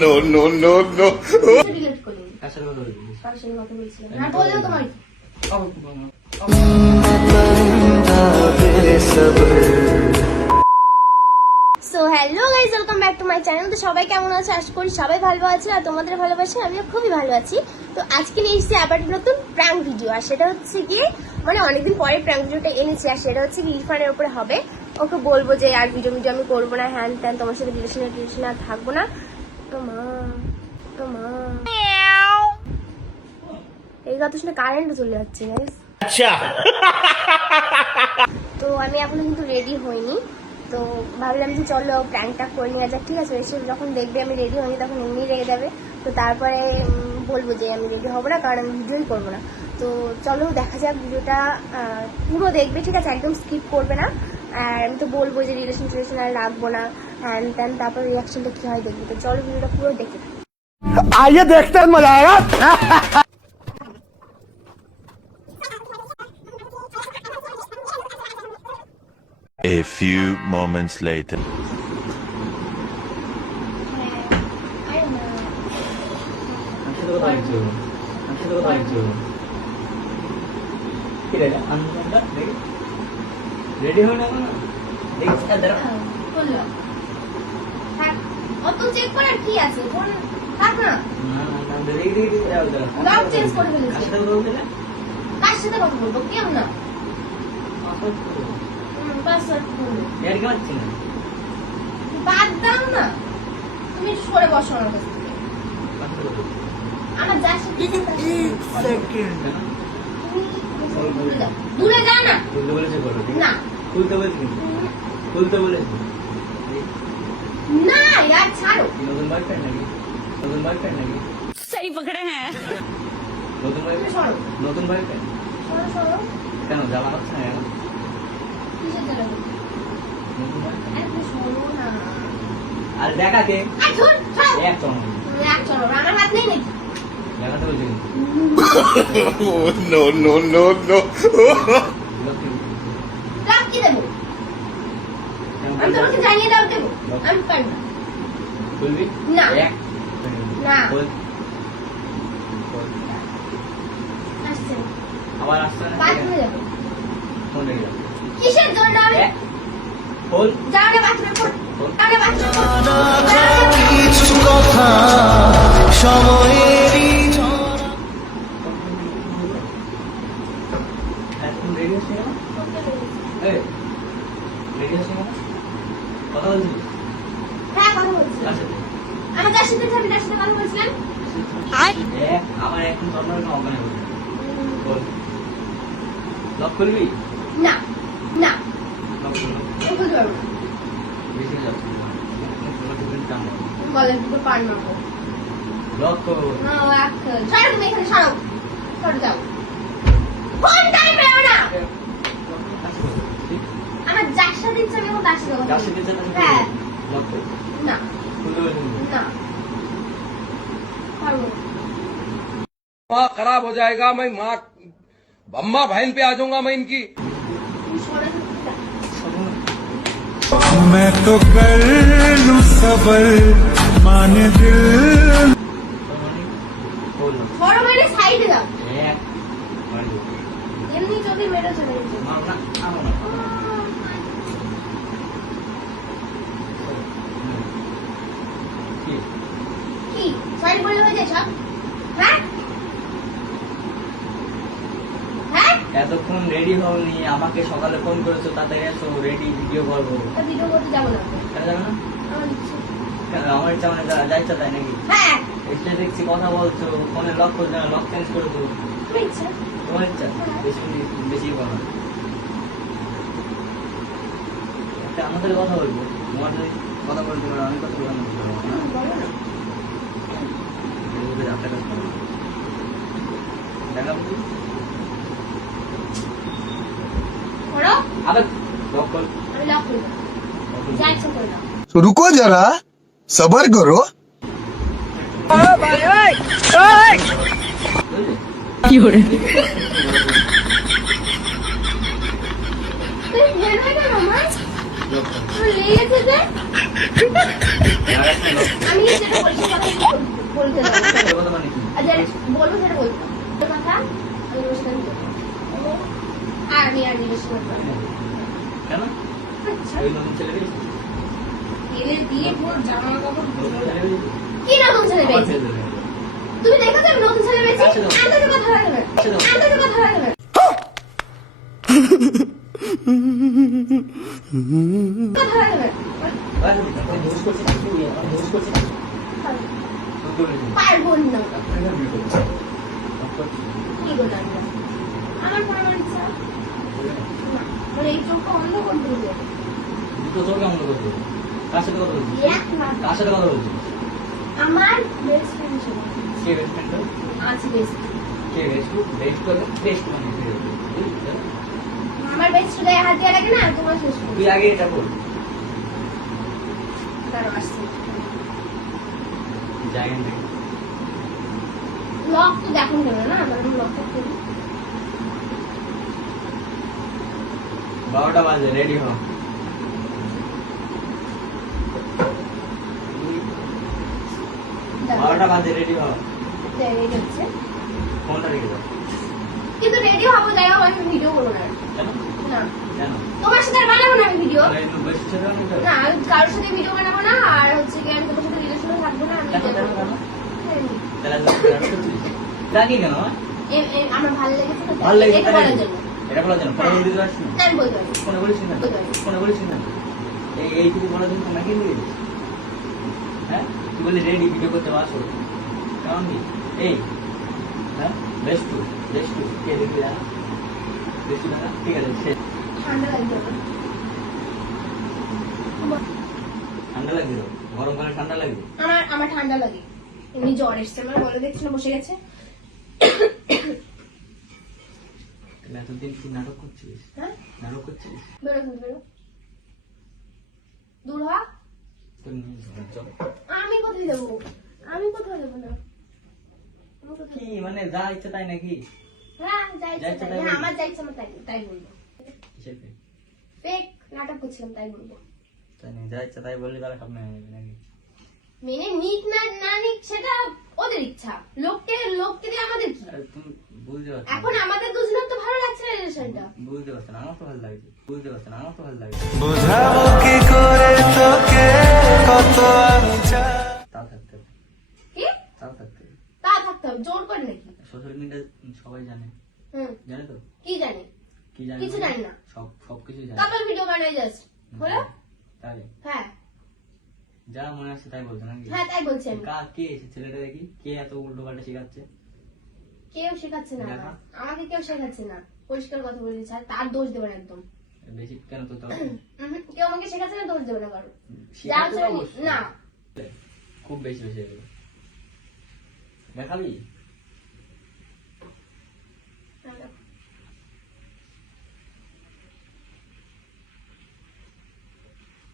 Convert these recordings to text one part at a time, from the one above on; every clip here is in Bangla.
No no no no. Delete করুন। কার সাথে কথা বলছিলাম? না বললেও তোমার so hello guys, welcome back to my channel. তো সবাই কেমন আছে? আশা করি সবাই ভালো আছে আর তোমাদের ভালোবাসে আমিও খুবই ভালো আছি। তো আজকে নিয়ে এসেছি আবার নতুন প্র্যাঙ্ক ভিডিও, আর সেটা হচ্ছে গিয়ে মানে অনেকদিন পরে প্র্যাঙ্ক ভিডিওটা এনেছি, আর সেটা হচ্ছে কি ইরফানের উপরে হবে। ওকে বলবো যে আর ভিডিও আমি করবো না, হ্যান ত্যান, তোমার সাথে রিলেশনে আর থাকবো না। তো মা এই কথা শুনে কারেন্ট চলে যাচ্ছে গাইজ। আচ্ছা, তো আমি এখনো কিন্তু রেডি হইনি, তো ভাবলাম যে চলো প্র্যাঙ্কটা করে নেওয়া যাক। ঠিক আছে, এসে যখন দেখবে আমি রেডি হইনি তখন এমনি রেগে যাবে। তো তারপরে বলবো যে আমি রেডি হবো না, কারণ আমি ভিডিওই করবো না। তো চলো দেখা যাক, ভিডিওটা পুরো দেখবে, ঠিক আছে, একদম স্কিপ করবে না। আর আমি তো বলবো যে রিলেশন আর রাখবো না, হ্যান ত্যান, তারপর রিয়াকশনটা কী হয় দেখবো। তো চলো ভিডিওটা পুরো দেখে। आइए देखते हैं, मजा आएगा। A few moments later. Ready হয়ে না অত চেক করার কি আছে? থাক না, লক চেঞ্জ করে ফেলেছি। কার সাথে কথা বলবো? কেউ না, পাসওয়ার্ড বলবো। বাদ দাও না, তুমি সরে বসো আমার কাছ থেকে। আমার যার সাথে দূরে যাও না। না খুলতে বলেছি না यार, ছাড়ো। নতুন বয়ফ্রেন্ড নাকি? सही पकड़े हैं। নতুন বয়ফ্রেন্ড? সরো নতুন বয়ফ্রেন্ড সরো সরো। কেন জ্বালা হচ্ছে না? কেন কিসের জ্বালা? নতুন boyfriend? আরে সরো না। আর দেখা কে? আই ধর সরো। এক চল তুমি এক চলো, আমার হাত নেই নাকি? দেখাতে বলছি नो नो नो नो। লাভ কি দেবো? আমি তোমাকে জানিয়ে দাও দেবো, আমি পারবো না। খুলবি না। এক না খোল আসছে না। আবার আসছে না? বাথরুমে যাবো। ফোন রেখে যাও। কিসের জন্য আমি এক খোল যাও না বাথরুমে পড়, যাও না বাথরুমে পড়। কিছু কথা সময়েরই এখন রেডি হচ্ছে না? রেডি হচ্ছে না? কথা বলছিস? হ্যাঁ কথা বলছি। আচ্ছা আমার যার সাথে আমি তার সাথে কথা বলছিলাম। এক আমার এখন আপনার অজ্ঞান হয়ে গেছে। বল লক খুলবি? না না, লক খুলবি আমি বলতে পারবো না। বেশি যাচ্ছে বলেন দুটো পার মারবো। লক করো না এক সরো, তুমি এখানে সরো, সরো যাও। ফোন টাইম পেও না। আমার যার সাথে ইচ্ছা আমি এখন তার সাথে কথা যার বলবো। সাথে যাচ্ছে হ্যাঁ। লক করো না খুলতে বলছি না পারবো না। माँ खराब हो जाएगा। मैं माँ अम्मा बहन पे आ जाऊंगा मैं इनकी। তুমি সরে যাও। मैं तो कर लूं सबर माने दिल সরো মানে সাইডে যাও। এক এমনি যদি মেরে চলে যেত। মার না আমার না কি কি সাইড বললে হয়ে যায় সব? হ্যাঁ হ্যাঁ, এতক্ষণ রেডি হওনি, আমাকে সকালে ফোন করেছো, তাড়াতাড়ি এসো, রেডি ভিডিও করবো। তা ভিডিও করতে যাবো না। কেন যাবে না? আমার ইচ্ছে। কেন আমার ইচ্ছা মানে যা ইচ্ছা তাই নাকি? হ্যাঁ এসে দেখছি কথা বলছো, ফোনে লক করছো না, লক চেঞ্জ করে দেবো। আমার ইচ্ছে। তোমার ইচ্ছা? বেশি বেশি বলো না। একটা আমাদের কথা বলবো, তোমার যদি কথা বলতে পারো আমি কথা বলতে পারবো না। বলো না। এগুলো আপনার কাছে পারবো না। দেখাবো কি? করো, আবার লক কর। আমি লক করবো, যা ইচ্ছা করে নাও। तो रुको जरा, सबर करो। বুঝলি? তুই বের হয়ে গেল আমার। লেগেছে যে আমি যেটা বলছি কথা বলতে দাও কথা মানে কি? আচ্ছা বলবো সেটা বলবো কথা আমি অনুষ্ঠান করবো আর আমি আর জিজ্ঞেস করবো কেন? আচ্ছা ওই নতুন ছেলে পেয়েছিস? এলে দিয়ে পুরো জামা কাপড় নতুন ছেলে পেয়েছিস? কি নতুন ছেলে আবার পেয়েছি ছেলে পেয়েছিস? তুমি দেখো তো আমি নতুন ছেলে পেয়েছি আচ্ছা, দাও। আন্দাজে কথা বলা যাবে আচ্ছা, দাও। আন্দাজে কথা বলা যাবে কথা বলা যাবে আচ্ছা, ঠিক আছে। আমি দোষ করছি না, তুই আমার দোষ করছিস না। তুই তো বলেছিস। পারবো না আপনাকে বিয়ে করবো। কি করলাম আমার কোনো ইচ্ছা না মানে এই চোখটা অন্ধ করতে হবে দুটো চোখ কেমন করতে হবে? কার সাথে কথা বলছিস? এক মাস কার সাথে কথা বলছিস? আমার বেস্ট ফ্রেন্ড ছিল কে বেস্ট ফ্রেন্ড? আছে বেস্ট কে বেস্ট? বেস্ট করবে? বেস্ট মানে কি? আমার বেস্ট গায়ে হাত দিয়ে লাগে না তোমার শেষ করবো তুই আগে এটা বল। তারও আসছে জায়গা থেকে লক তো দেখুন কেন না আমার লকটা করি 12টা বাজে, রেডি হ। দাঁড়াও। 12টা বাজে, রেডি হ। রেডি হচ্ছে ফোনটা রেখে দাও। কিন্তু রেডি হবো যাই হোক আমি ভিডিও করবো না কেন? না কেন? তোমার সাথে আর বানাবো না আমি ভিডিও তাহলে বেস্ট ছেলে অনেক যাবে। না আমি কারোর সাথে ভিডিও বানাবো না আর হচ্ছে কি আমি তোমার সাথে রিলেশনে থাকবো না আমি কেন, কেন, কেন? এমনি। তাহলে আজকে প্ল্যান করছিস? রাগি কেন? আমার ভালো লেগেছে তো ভালো লেগেছে এটা তাই? বলার জন্য এটা বলার জন্য? ফোনে বলতে পারছিস না? না, আমি বলতে পারি ফোনে বলেছিস না? বলতে পারি। ফোনে বলেছিস না? এইটুকু বলার জন্য ফোন রাখিয়ে দিয়েছিস? হ্যাঁ? তুই বলি রেডি ভিডিও করতে পারছো? কেমন কি? এই হ্যাঁ বেস্ট টু কে দেখবি না? বেস্ট না? ঠিক আছে সে ঠান্ডা লাগবে আমার। ঠান্ডা লাগবে তো? গরমকালে ঠান্ডা লাগবে? আমার ঠান্ডা লাগে এমনি জ্বর এসছে আমার বলে দেখছি না বসে গেছে তাহলে এতদিন তুই নাটক করছিস? হ্যাঁ নাটক করছিস? বেরো কিন্তু বেরো দূর হ তোর নিয়ে চল। আমি কোথায় যাবো আমি কোথাও যাবো না আমি কোথাও- কি মানে যা ইচ্ছা তাই নাকি? হ্যাঁ যাই যা ইচ্ছা তাই হ্যাঁ বলবি? আমার যাই ইচ্ছা আমার তাই তাই বলবো কিসের ফেক? ফেক নাটক করছিলাম তাই বলবো তাই নাকি? যা ইচ্ছা তাই বললি তাহলে সব মেনে নেবে নাকি? মেনে নিক না না নিক সেটা ওদের ইচ্ছা লোককে দিয়ে আমাদের কি আরে তুমি বুঝতে পারছো না। এখন আমাদের দুজনের তো ভালো লাগছে না রিলেশনটা বুঝতে পারছো না, আমার তো ভালো লাগছে। বুঝতে পারছো না, আমার তো ভালো লাগছে। বোঝাবো কি করে তোকে কত আমি চাই। তাও থাকতে হবে, কি তাও থাকতে হবে। তা থাকতে হবে জোর করে নাকি সোশ্যাল মিডিয়া সবাই জানে, হুম জানে তো? কি জানি কি জানে? কিছু জানি না। সবকিছু জানে। কাপল ভিডিও বানাই জাস্ট হলো তাই হ্যাঁ যা মনে আসছে তাই বলছো নাকি? হ্যাঁ তাই বলছি আমি কে এসে ছেলেটা দেখি কে এত উল্টো পাল্টা শেখাচ্ছে? কেউ শেখাচ্ছে না দেখা। আমাকে কেউ শেখাচ্ছে না পরিষ্কার কথা বলে দিচ্ছে আর তার দোষ দেবে না একদম বেশি কেন তো তাও? কেউ আমাকে শেখাচ্ছে না দোষ দেবে না কারো যা শেখাতে হচ্ছে তো আমি- অবশ্যই। না খুব বেশি বেশি এগুলো দেখাবি?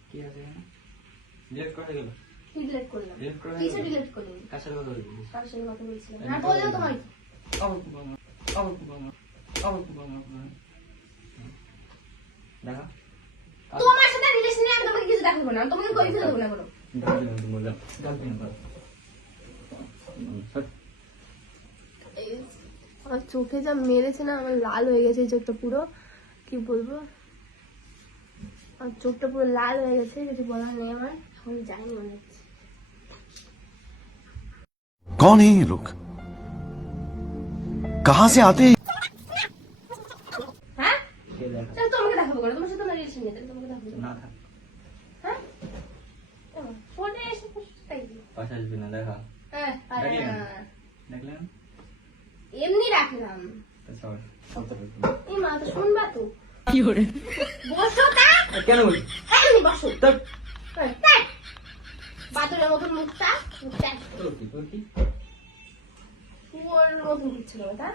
কি আছে ডিলেট করে গেল? ডিলিট করলাম ডিলেট করে কিছু ডিলিট করিনি কার সাথে কথা বলছিস? কারোর সাথে কথা বলছিলাম না বললেও তোমার কি? আবার কুপামা, আবার কুপামা, আবার কুপামা। দেখা তোমার সাথে রিলেশন নিয়ে আমি তোমাকে কিছু দেখাবো না আমি তোমাকে পরীক্ষা দেবো না কোনো আমার চোখে যা মেরেছে না আমার লাল হয়ে গেছে এই চোখটা পুরো কি বলবো আমার চোখটা পুরো লাল হয়ে গেছে কিছু বলার নেই আমার এখন জানি মনে হচ্ছে कौन है ये लोग कहां से आते हैं হ্যাঁ তাহলে তোমাকে দেখাবো কেন তোমার সাথে আমার রিলেশন নেই তাহলে তোমাকে দেখাবো না থাক, হ্যাঁ ফোনে এসে তাই দিও। পয়সা আসবি না। দেখা হ্যাঁ আরে দেখলি না? না। দেখলেন এমনি রাখলাম সবাই এই মা তো শুনবা তো বসো তা কেন বলি? এমনি বসো তোর তাই বাতুরের মতন মুখটা মুখটা তোর কি তোর কি? কুয়োর মতন দিচ্ছিল তা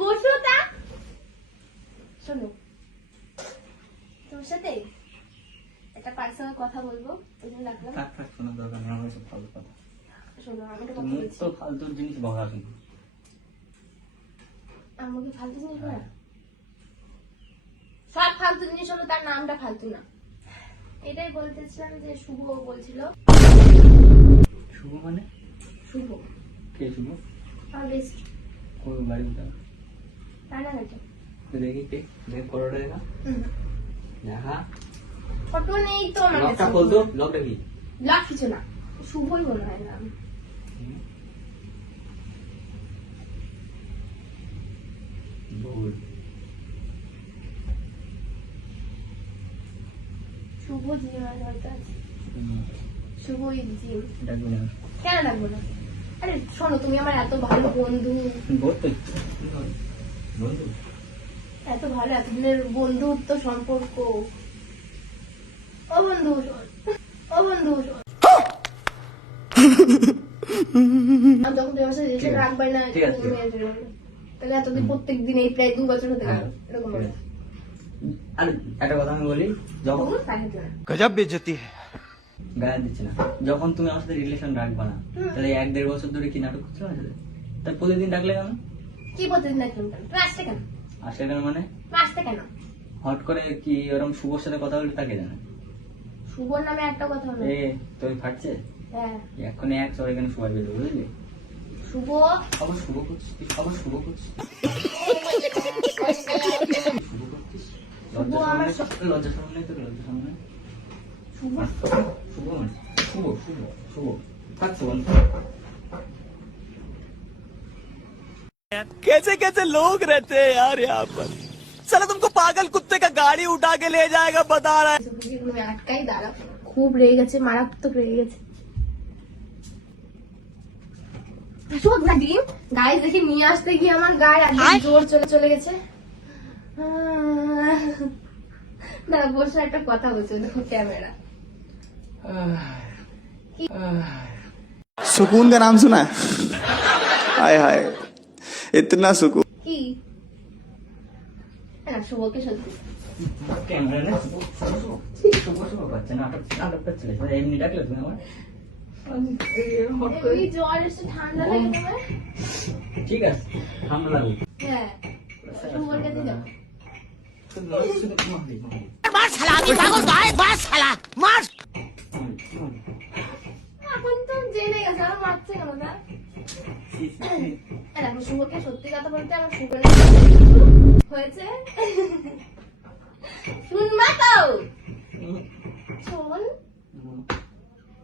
বসো তা শোনো তোমার সাথে একটা পার্সোনাল কথা বলবো ওই জন্য রাখলাম থাক থাক, শোনার দরকার নেই আমার সব ফালতু কথা। শোনো আমি একটা তোর কথা মুখ বলছি তো ফালতুর জিনিস ভরা কিন্তু। আমাকে ফালতু জিনিস বলা সব ফালতু জিনিস হলো, তার নামটা ফালতু না। এটাই বলতেছিলাম যে শুভ বলছিল। শুভ মানে? শুভ কে শুভ? আমার বেস্ট কোন বাড়ি কোথায়? রানাঘাটে। তো দেখি কে, দেখ ফটোটা দেখা। দেখা ফটো নেই তো আমার লকটা কাছে। খোল তো, লকটা কি? লাভ কিছু না, শুভই মনে হয় নাম। ভুল। শুভ জিম হয়তো আছে। শুভ জিম ডাকবো না। কেন ডাকবো না? আরে শোনো, তুমি আমার এত ভালো বন্ধু, বলতো বন্ধু। এত ভালো, এতদিনের বন্ধুত্ব সম্পর্ক। ও বন্ধু শোন, ও বন্ধু শোন। আমি যখন তোমার সাথে রিলেশন রাখবাই না, ঠিক আছে। তাহলে এতদিন প্রত্যেকদিন এই প্রায় 2 বছর হতে গেল এরকম বলে। আর একটা কথা আমি বলি, যখন তবু পাঠাতে না। गजब बेइज्जती है। গায়ে দিচ্ছে না, যখন তুমি আমার সাথে রিলেশন রাখবা না, তাহলে 1-1.5 বছর ধরে কি নাটক করছো আমার সাথে? তাই প্রতিদিন ডাকলে কেন? কি প্রতিদিন না কেন? তুমি আসতে কেন? আসলে কেন মানে? তুমি আসতে কেন? হট করে কি ওরকম শুভর সাথে কথা বলতে তাকে জানে? শুভর নামে একটা কথা হলো। এ তুই ফাটছে হ্যাঁ, এখন এক সবাই এখানে সবাই বেরো, বুঝলি? শুভ আবার শুভ করছিস তুই, আবার শুভ করছিস, শুভ করছিস। লজ্জা শরম নেই তোর? লজ্জা শরম নেই? শুভ শুভ মানে শুভ শুভ শুভ থাকছে বন্ধু। कैसे कैसे लोग रहते हैं यार यहाँ पर। साला तुमको पागल कुत्ते का गाड़ी उठा के ले जाएगा बता रहा है। তুমি আটকাই দাঁড়াও। খুব রেগে গেছে, মারাত্মক রেগে গেছে। শোক না ডিম, গায়ে দেখি নিয়ে আসতে গিয়ে আমার গায়ে একদম জোর চলে গেছে। দাঁড়া, বসে একটা কথা বলছে, দেখো ক্যামেরা। सुकून का नाम सुना है? हाय हाय इतना सुकून। কি না, শুভকে সত্যি ক্যামেরা না শুভ শুভ শুভ শুভ পাচ্ছে নাটক নাটক করছে, এমনি ডাকলে তুমি আমার? এই জ্বর এসে ঠান্ডা লাগে তোমার? ঠিক আছে, ঠান্ডা লাগবে। হ্যাঁ, শুভর কাছে যাও। এখন তো জেনে গেছে, আর মারছে কেন না? দেখো, শুভকে সত্যি কথা বলতে আমার শুভর হয়েছে। শুনবা তো? শোন,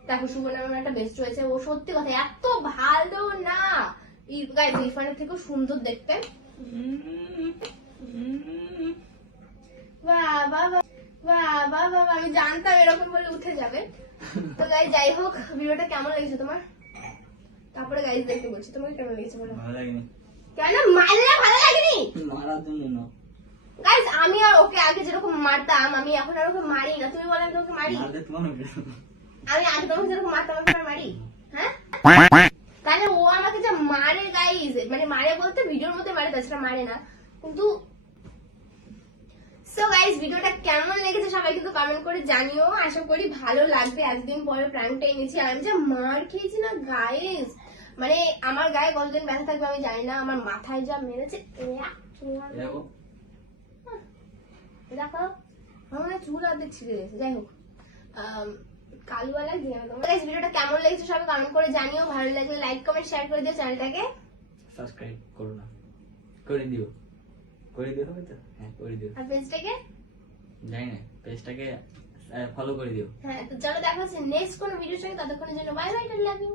দেখো শুভ নামে একটা বেস্ট হয়েছে, ও সত্যি কথা এত ভালো না, ইরফানের থেকেও সুন্দর দেখতে। বাবা বাবা বাবা, আমি জানতাম এরকম বলে উঠে যাবে। তো গাইস, যাই হোক, ভিডিওটা কেমন লেগেছে তোমার? তারপরে গাইস দেখতে বলছি, তোমাকে কেমন লেগেছে বলো? ভালো লাগেনি? কেন মারলে ভালো লাগেনি? মারার জন্য না, গাইস, আমি আর ওকে আগে যেরকম মারতাম, আমি এখন আর ওকে মারি না। তুমি বলেন, তোকে মারি? মারতে তোমার আমি আগে তোমাকে যেরকম মারতাম, এখন আর মারি? হ্যাঁ, তাহলে ও আমাকে যে মারে গাইস, মানে মারে বলতে ভিডিওর মধ্যে মারে, তাছাড়া মারে না। কিন্তু সো গাইস, ভিডিওটা কেমন লেগেছে সবাই কিন্তু কমেন্ট করে জানিও। আশা করি ভালো লাগবে। এতদিন পরে প্র্যাঙ্কটা এনেছি, আর আমি যে মার খেয়েছি না গাইস, মানে আমার গায়ে কতদিন ব্যথা থাকবে আমি জানি না। আমার মাথায় যা মেরেছে, দেখো আমার মনে হয় চুল অর্ধেক ছিঁড়ে গেছে। যাই হোক, কালুওয়ালা দিয়ে গাইস, ভিডিওটা কেমন লেগেছে সবাই কমেন্ট করে জানিও। ভালো লাগলে লাইক কমেন্ট শেয়ার করে দিও, চ্যানেলটাকে সাবস্ক্রাইব করো না, করে দিও। করে দিও হবে তো? হ্যাঁ করে দিও। আর পেজটাকে জানি না, পেজটাকে ফলো করে দিও। হ্যাঁ, তো চলো দেখা হচ্ছে নেক্সট কোনো ভিডিওর সঙ্গে। ততক্ষণের জন্য বাই বাই, লাভ ইউ।